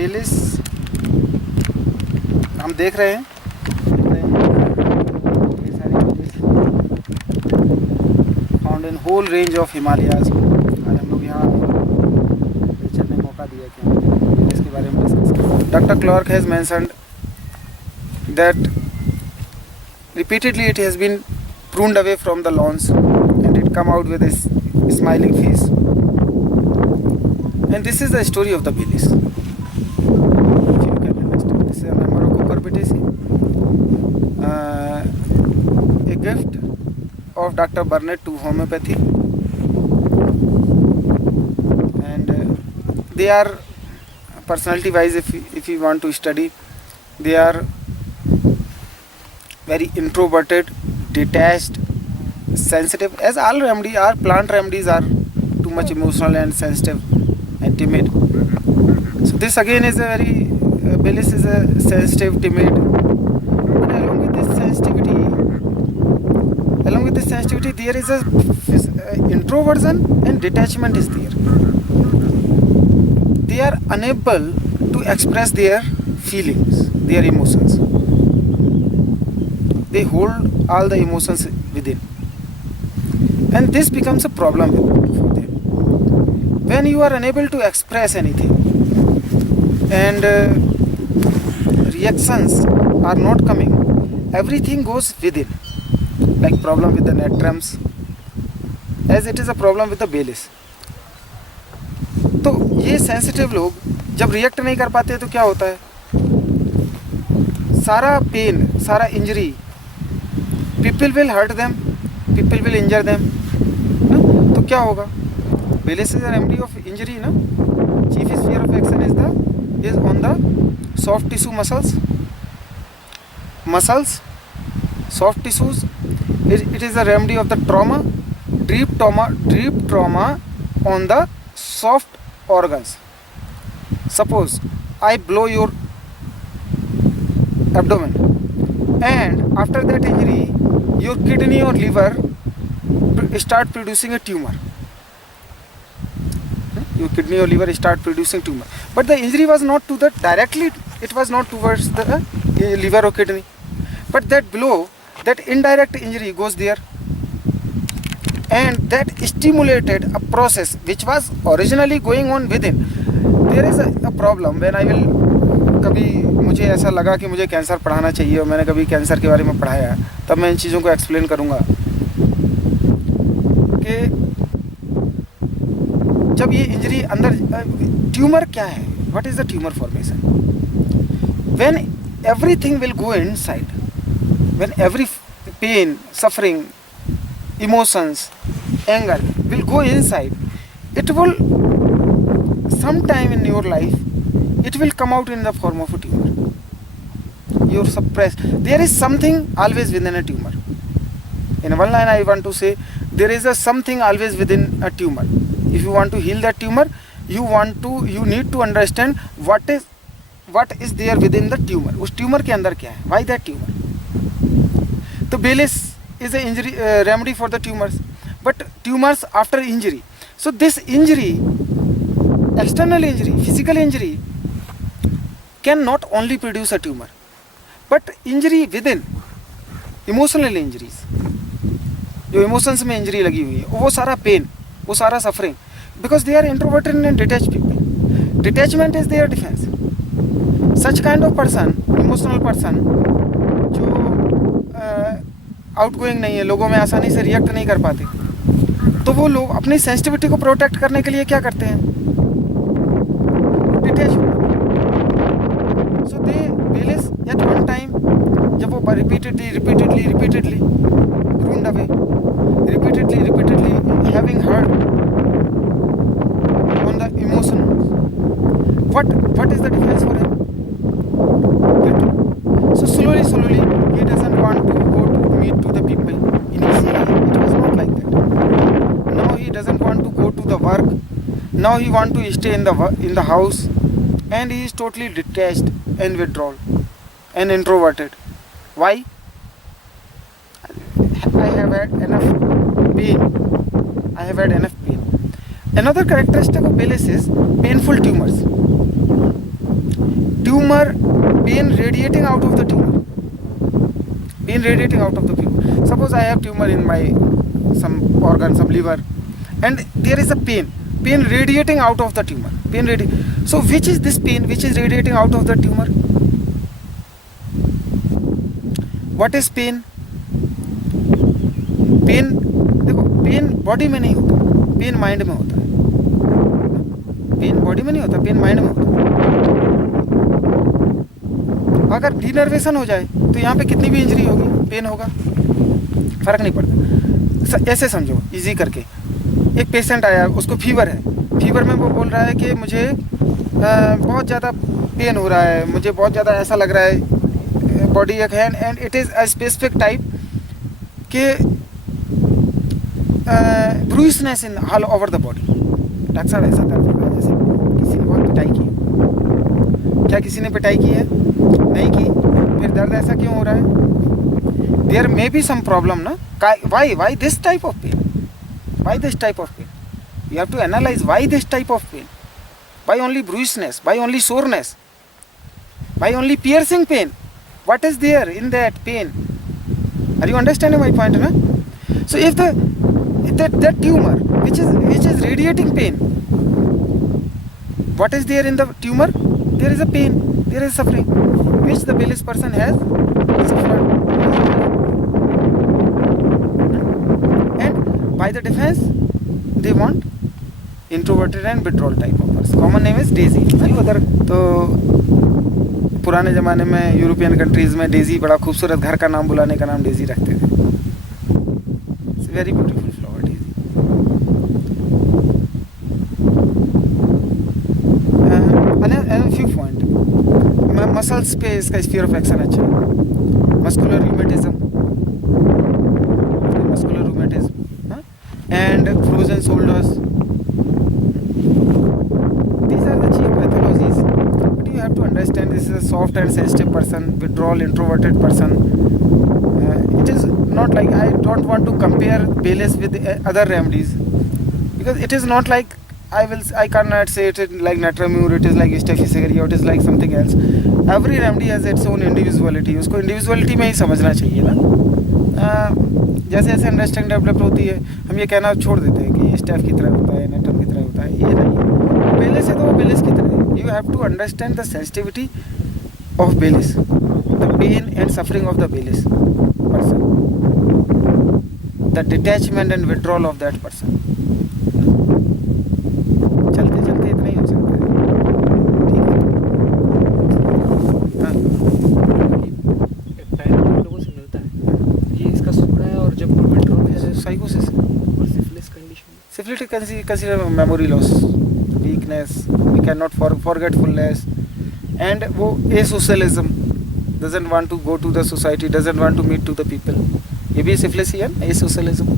बेलिस हम देख रहे हैं ये सारे found in whole range of Himalayas. और हम लोग यहाँ नेचर ने मौका दिया कि हम इसके बारे में डिस्कस करें। Doctor Clark has mentioned that repeatedly it has been pruned away from the lawns and it come out with a smiling face, and this is the story of the Baileys. If you can understand, this is a member of cucurbitaceae, a gift of Dr. Burnett to homeopathy, and they are personality wise, if you want to study, they are very introverted, detached, sensitive, as all remedy, our plant remedies are too much emotional and sensitive and timid. So this again is a very Baileys is a sensitive, timid, but along with this sensitivity there is a introversion and detachment is there. They are unable to express their feelings, their emotions. They hold all the emotions within, and this becomes a problem for them. When you are unable to express anything and reactions are not coming, everything goes within, like problem with the nectrums, as it is a problem with the Baileys. तो ये sensitive लोग जब react नहीं कर पाते तो क्या होता है, सारा पेन, सारा injury, people will hurt them, people will injure them, ना? तो क्या होगा? Baileys is a remedy of injury, ना? Chief sphere of action is on the soft tissue muscles, soft tissues. It is a remedy of the trauma, deep trauma on the soft organs. Suppose I blow your abdomen, and after that injury your kidney or liver start producing a tumor. Your kidney or liver start producing tumor, but the injury was not to the directly, it was not towards the liver or kidney, but that blow, that indirect injury goes there, and that stimulated a process which was originally going on within. There is a problem when I will, कभी मुझे ऐसा लगा कि मुझे cancer पढ़ाना चाहिए और मैंने कभी कैंसर के बारे में पढ़ाया, तब मैं इन चीज़ों को एक्सप्लेन करूँगा कि जब ये इंजरी अंदर, ट्यूमर क्या है, what is the tumor formation, when everything will go inside, when every pain, suffering, emotions, anger will go inside, it will sometime in your life it will come out in the form of a tumor. You're suppressed. There is something always within a tumor. In one line I want to say, there is a something always within a tumor. If you want to heal that tumor, you need to understand what is there within the tumor. उस tumor के अंदर क्या है? Why that tumor? तो Baileys is a injury remedy for the tumors, but tumors after injury. So this injury, external injury, physical injury, can not only produce a tumor, but injury within, emotional injuries, जो emotions में injury लगी हुई है, वो सारा pain, वो सारा suffering, because they are introverted and detached people. Detachment is their defense. Such kind of person, emotional person, जो outgoing नहीं है, लोगों में आसानी से react नहीं कर पाते, तो वो लोग अपनी sensitivity को protect करने के लिए क्या करते हैं? Detach. So Baileys at one time, जब वो repeatedly pruned away, repeatedly having heard on the emotion, what is the defense for him? So slowly he doesn't want to go to meet to the people. Initially it was not like that. Now he doesn't want to go to the work. Now he want to stay in the house, and he is totally detached and withdrawal and introverted. Why? I have had enough pain. Another characteristic of Baileys is painful tumors. tumor, pain radiating out of the tumor. Pain radiating out of the tumor. Suppose I have tumor in my some organ, some liver, and there is a pain radiating out of the tumor. So which is this pain which is radiating out of the tumor? What is pain? Pain देखो, pain body में नहीं होता, pen mind में होता है. Pen body में नहीं होता, पेन माइंड में होता है. अगर डिनर्वेशन हो जाए तो यहाँ पे कितनी भी इंजरी होगी, पेन होगा, फर्क नहीं पड़ता. ऐसे समझो इजी करके, एक पेशेंट आया, उसको फीवर है, फीवर में वो बोल रहा है कि मुझे बहुत ज़्यादा पेन हो रहा है, मुझे बहुत ज़्यादा ऐसा लग रहा है बॉडी एक है, and it is a specific type के bruiseness in all over the body. Doctor साहब ऐसा दर्द हो रहा है जैसे किसी ने बहुत पिटाई की. क्या किसी ने पिटाई की है? नहीं की. फिर दर्द ऐसा क्यों हो रहा है? There may be some problem ना. Why this type of pain? Why this type of pain? You have to analyse why this type of pain. Why only bruiseness? Why only soreness? Why only piercing pain? What is there in that pain? Are you understanding my point, na? So if that tumor which is radiating pain, what is there in the tumor? There is a pain, there is suffering, which the Baylis person has suffered. And by the defense, they want introverted and withdrawal type of person. Common name is Daisy. उधर तो पुराने ज़माने में European countries में daisy बड़ा खूबसूरत, घर का नाम बुलाने का नाम डेज़ी रखते थे. It's very beautiful flower daisy. Few point, muscles पे इसका स्फीयर ऑफ एक्शन अच्छा है. Muscular rheumatism and frozen shoulders, these are the chief pathologies. But you have to understand this is a soft and sensitive person, withdrawal, introverted person. It is not like, I don't want to compare Baylis with other remedies, because it is not like I cannot say it is like Natramur, it is like Staphysagarina, it is like something else. Every remedy has its own individuality. उसको individuality में ही समझना चाहिए ना. जैसे जैसे understanding develop होती है, हम ये कहना छोड़ देते हैं कि स्टैफ की तरह होता है, नेटम की तरह होता है. ये नहीं है. Baylis है तो वो Baylis की तरह है. You have to understand the sensitivity of Baylis, the pain and suffering of the Baylis person, the detachment and withdrawal of that person. चलते चलते इतना ही हो सकता है. ठीक है. हाँ. टाइम लोगों से मिलता है, ये इसका सुपड़ा है, और जब विड्रॉल है साइकोसिस और syphilis condition. Syphilis consider memory loss, weakness, we cannot forgetfulness, and वो asocialism, doesn't want to go to the society, doesn't want to meet to the people. ये भी syphilis ही है, asocialism.